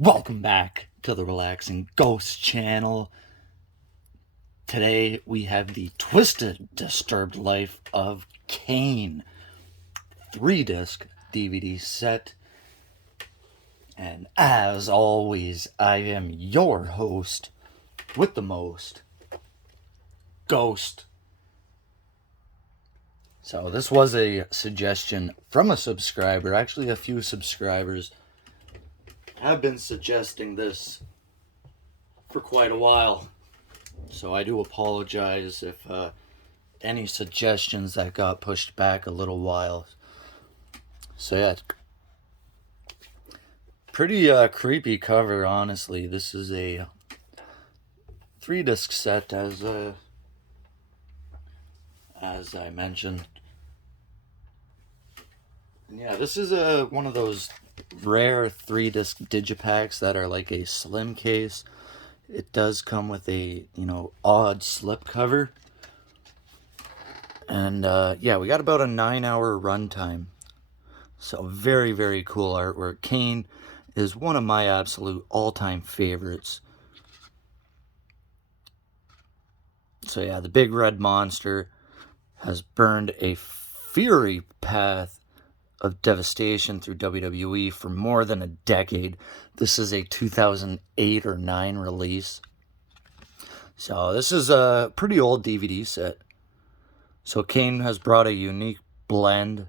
Welcome back to the Relaxing Ghost channel. Today we have the Twisted Disturbed Life of Kane 3-disc DVD set. And as always, I am your host with the most, Ghost. So this was a suggestion from a subscriber. Actually, a few subscribers have been suggesting this for quite a while. So I do apologize if any suggestions that got pushed back a little while. So yeah, pretty creepy cover, honestly. This is a 3-disc set, as I mentioned. And yeah, this is one of those rare 3-disc digipacks that are like a slim case. It does come with a, odd slip cover. And yeah, we got about a 9-hour runtime. So very, very cool artwork. Kane is one of my absolute all-time favorites. So yeah, the big red monster has burned a fiery path of devastation through WWE for more than a decade. This is a 2008 or 9 release. So this is a pretty old DVD set. So Kane has brought a unique blend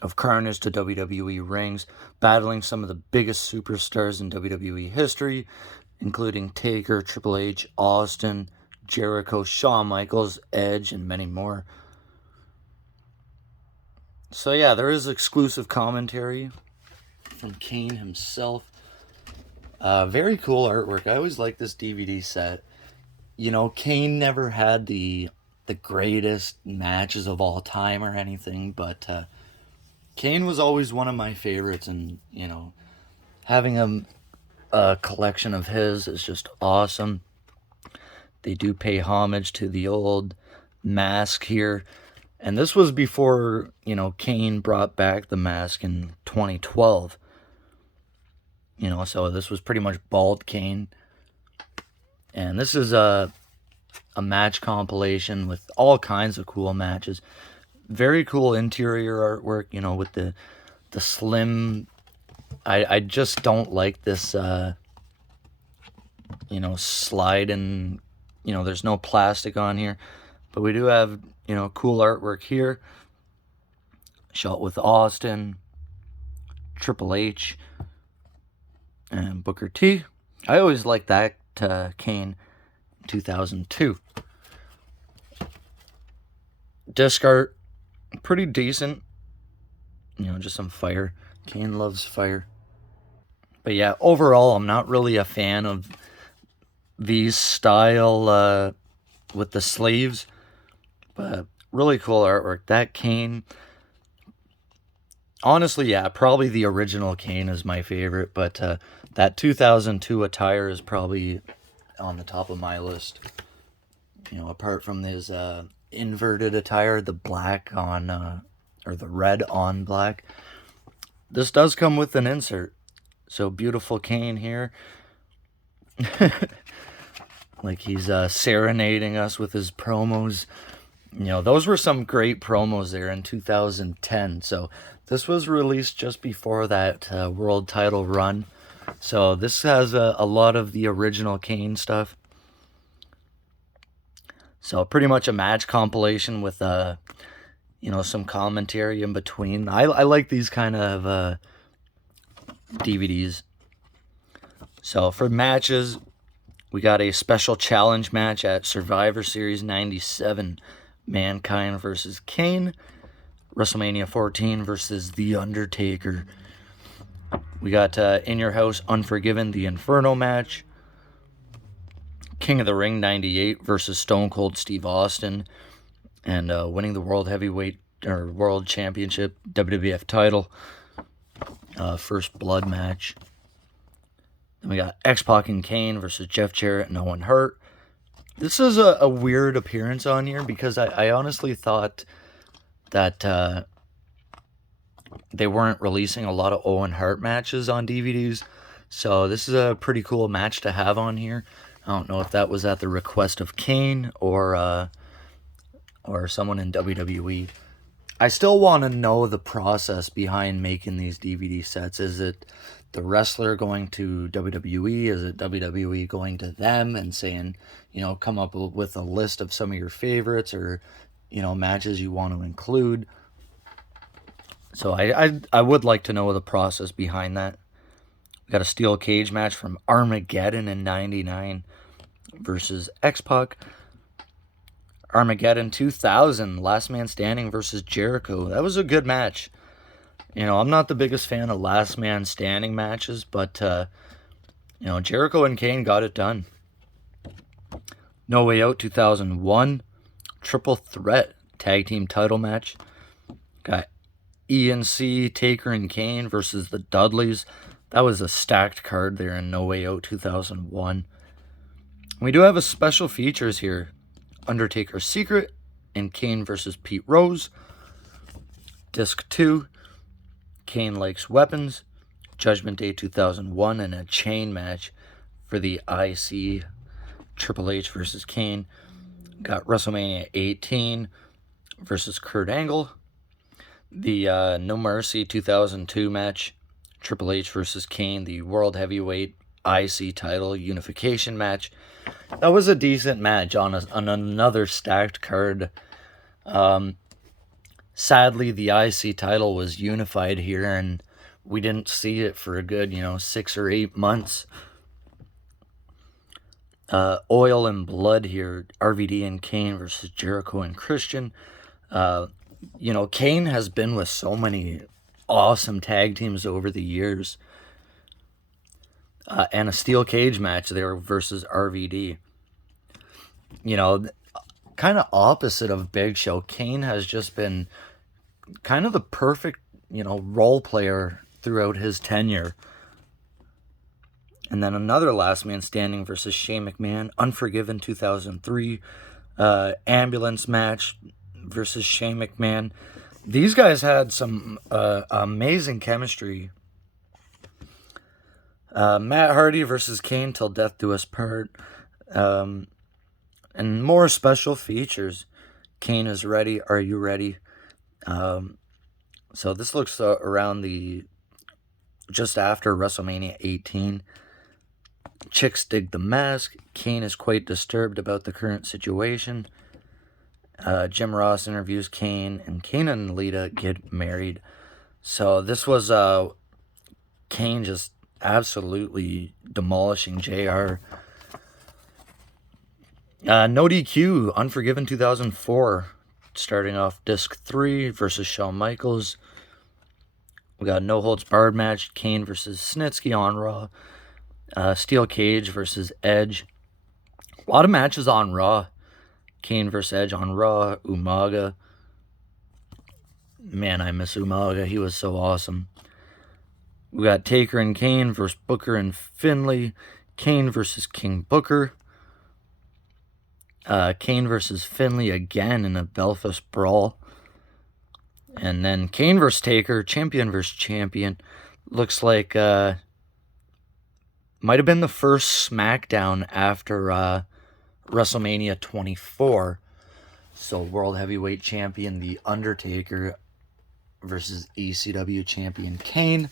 of carnage to WWE rings, battling some of the biggest superstars in WWE history, including Taker, Triple H, Austin, Jericho, Shawn Michaels, Edge, and many more. So yeah, there is exclusive commentary from Kane himself. Very cool artwork. I always like this DVD set. Kane never had the greatest matches of all time or anything, but Kane was always one of my favorites, and having a collection of his is just awesome. They do pay homage to the old mask here. And this was before, Kane brought back the mask in 2012. So this was pretty much bald Kane. And this is a match compilation with all kinds of cool matches. Very cool interior artwork, with the slim... I just don't like this, slide and, there's no plastic on here. But we do have, cool artwork here. Shot with Austin, Triple H, and Booker T. I always liked that Kane 2002. Disc art, pretty decent. Just some fire. Kane loves fire. But yeah, overall, I'm not really a fan of these style with the sleeves. But really cool artwork. That Kane, honestly, yeah, probably the original Kane is my favorite. But that 2002 attire is probably on the top of my list. Apart from his inverted attire, the black on, or the red on black. This does come with an insert. So beautiful Kane here. Like he's serenading us with his promos. Those were some great promos there in 2010. So this was released just before that world title run. So this has a lot of the original Kane stuff. So pretty much a match compilation with, some commentary in between. I like these kind of DVDs. So for matches, we got a special challenge match at Survivor Series 97. Mankind versus Kane. WrestleMania 14 versus The Undertaker. We got In Your House Unforgiven, the Inferno match. King of the Ring 98 versus Stone Cold Steve Austin. And winning the World Heavyweight or World Championship WWF title. First blood match. Then we got X-Pac and Kane versus Jeff Jarrett and Owen Hart. This is a weird appearance on here because I honestly thought that they weren't releasing a lot of Owen Hart matches on DVDs. So this is a pretty cool match to have on here. I don't know if that was at the request of Kane or someone in WWE. I still want to know the process behind making these DVD sets. Is it the wrestler going to WWE? Is it WWE going to them and saying, come up with a list of some of your favorites or, matches you want to include? So I would like to know the process behind that. We got a steel cage match from Armageddon in '99 versus X-Pac. Armageddon 2000, Last Man Standing versus Jericho. That was a good match. I'm not the biggest fan of Last Man Standing matches, but, Jericho and Kane got it done. No Way Out 2001, Triple Threat Tag Team title match. Got ENC, Taker, and Kane versus the Dudleys. That was a stacked card there in No Way Out 2001. We do have a special features here. Undertaker's Secret and Kane versus Pete Rose. Disc 2, Kane Likes Weapons. Judgment Day 2001 and a chain match for the IC Triple H versus Kane. Got WrestleMania 18 versus Kurt Angle. The No Mercy 2002 match, Triple H versus Kane, the World Heavyweight IC title unification match. That was a decent match on another stacked card. Sadly, the IC title was unified here, and we didn't see it for a good, 6 or 8 months. Oil and Blood here, Rvd and Kane versus Jericho and Christian. Kane has been with so many awesome tag teams over the years. And a steel cage match there versus RVD. Kind of opposite of Big Show. Kane has just been kind of the perfect, role player throughout his tenure. And then another Last Man Standing versus Shane McMahon. Unforgiven 2003. Ambulance match versus Shane McMahon. These guys had some amazing chemistry. Matt Hardy versus Kane Till Death Do Us Part. And more special features. Kane is ready. Are you ready? So this looks around just after WrestleMania 18. Chicks Dig the Mask. Kane is quite disturbed about the current situation. Jim Ross interviews Kane, and Kane and Lita get married. So this was Kane just absolutely demolishing JR. No DQ, Unforgiven 2004, starting off Disc 3 versus Shawn Michaels. We got a No Holds Barred match, Kane versus Snitsky on Raw. Steel Cage versus Edge. A lot of matches on Raw. Kane versus Edge on Raw. Umaga. Man, I miss Umaga. He was so awesome. We got Taker and Kane versus Booker and Finlay. Kane versus King Booker. Kane versus Finlay again in a Belfast brawl. And then Kane versus Taker. Champion versus champion. Looks like might have been the first SmackDown after WrestleMania 24. So World Heavyweight Champion The Undertaker versus ECW Champion Kane.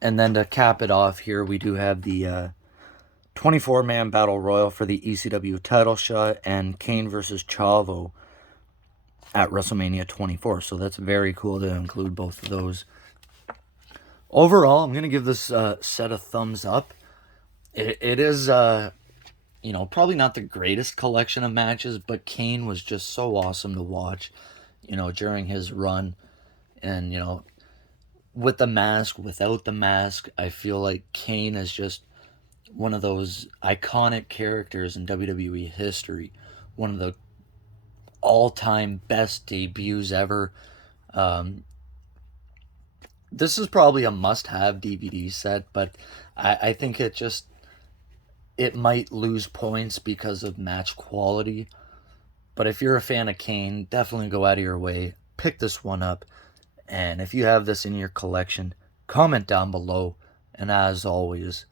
And then to cap it off here, we do have the 24-man Battle Royal for the ECW title shot and Kane versus Chavo at WrestleMania 24. So that's very cool to include both of those. Overall, I'm going to give this set a thumbs up. It is, probably not the greatest collection of matches, but Kane was just so awesome to watch, during his run. And, with the mask, without the mask, I feel like Kane is just one of those iconic characters in WWE history. One of the all-time best debuts ever. This is probably a must-have DVD set, but I think it might lose points because of match quality. But if you're a fan of Kane, definitely go out of your way, pick this one up. And if you have this in your collection, comment down below. And as always,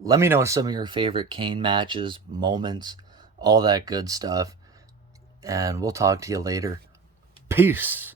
let me know some of your favorite Kane matches, moments, all that good stuff. And we'll talk to you later. Peace.